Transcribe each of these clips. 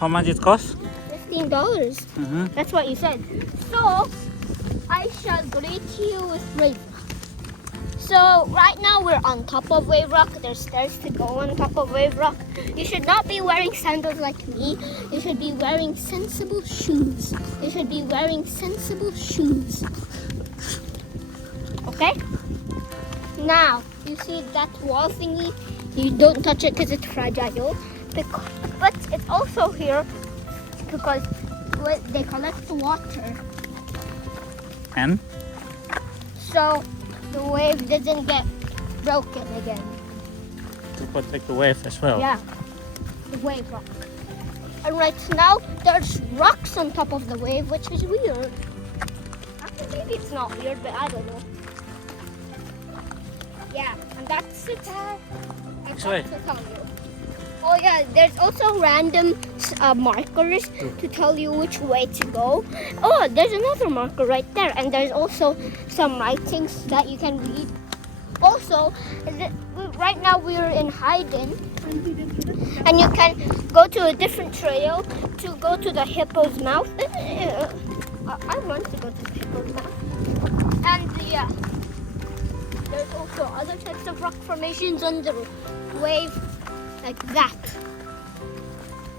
How much it costs? $15. That's what you said. So I shall greet you with wave rock. So right now we're on top of wave rock. There's stairs to go on top of wave rock. You should not be wearing sandals like me. You should be wearing sensible shoes. You should be wearing sensible shoes. Okay? Now, you see that wall thingy? You don't touch it because it's fragile. But it's also here because they collect the water. And? So the wave doesn't get broken again. To protect the wave as well. Yeah, the wave rock. And right now, there's rocks on top of the wave, which is weird. Actually, maybe it's not weird, but I don't know. Yeah, and that's it. I Sorry. forgot to tell you. Oh yeah, there's also random markers to tell you which way to go. Oh, there's another marker right there, and there's also some writings that you can read. Also, right now we're in Hyden, and you can go to a different trail to go to the hippo's mouth. I want to go to the hippo's mouth. And yeah, there's also other types of rock formations on the wave. Like that.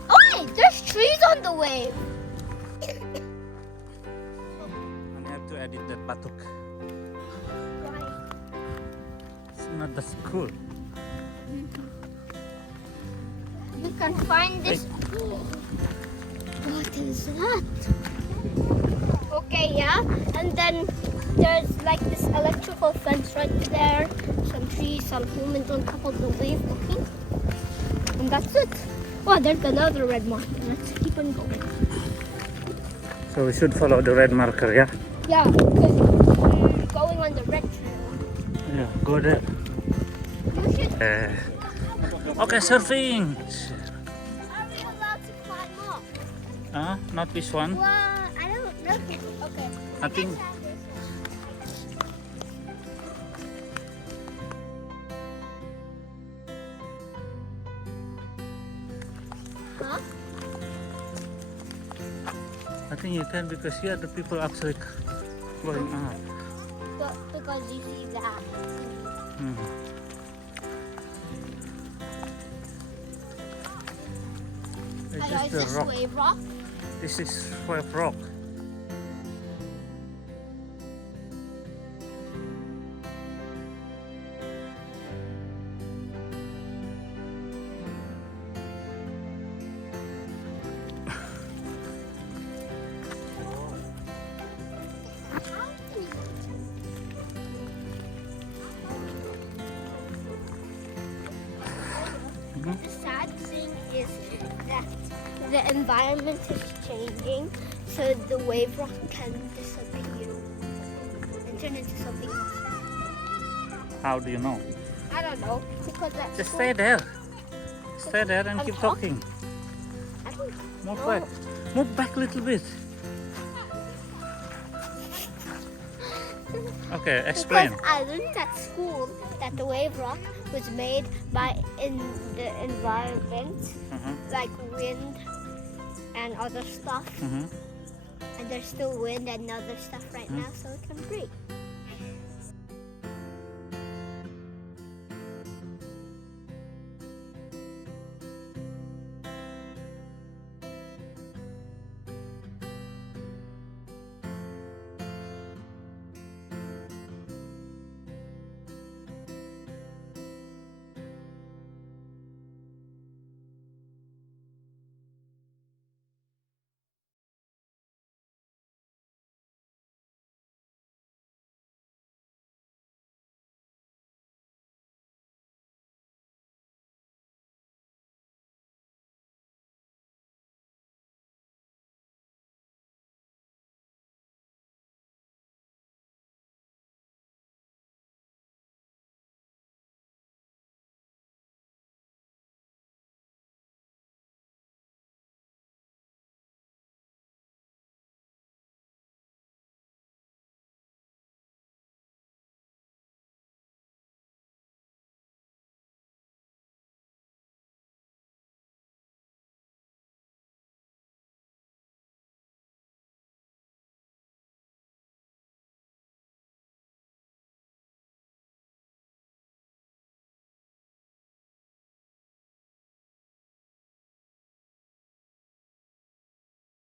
Oh wait, there's trees on the wave. And I have to edit that batuk. Right. It's not that cool. You can find this. What is that? Okay, yeah. And then there's like this electrical fence right there. Some trees, some humans on top of the wave looking. And that's it. Oh, there's another red marker. Let's keep on going. So we should follow the red marker, yeah? Yeah, because we're going on the red trail. Yeah, go there. You should. Okay, surfing. Are we allowed to climb up? Not this one. Well, I don't know. Okay. I think. Huh? I think you can because here the people actually going up. But because you see that. This Is is the this rock. wave rock? This is wave rock. The sad thing is that the environment is changing, so the wave rock can disappear and turn into something else. How do you know? I don't know, because that's Just stay there. Stay there and I'm keep talking. I don't Move know. back. Move back a little bit. Okay, explain. Because I learned at school that the wave rock was made by in the environment, like wind and other stuff. And there's still wind and other stuff right now, so it can break.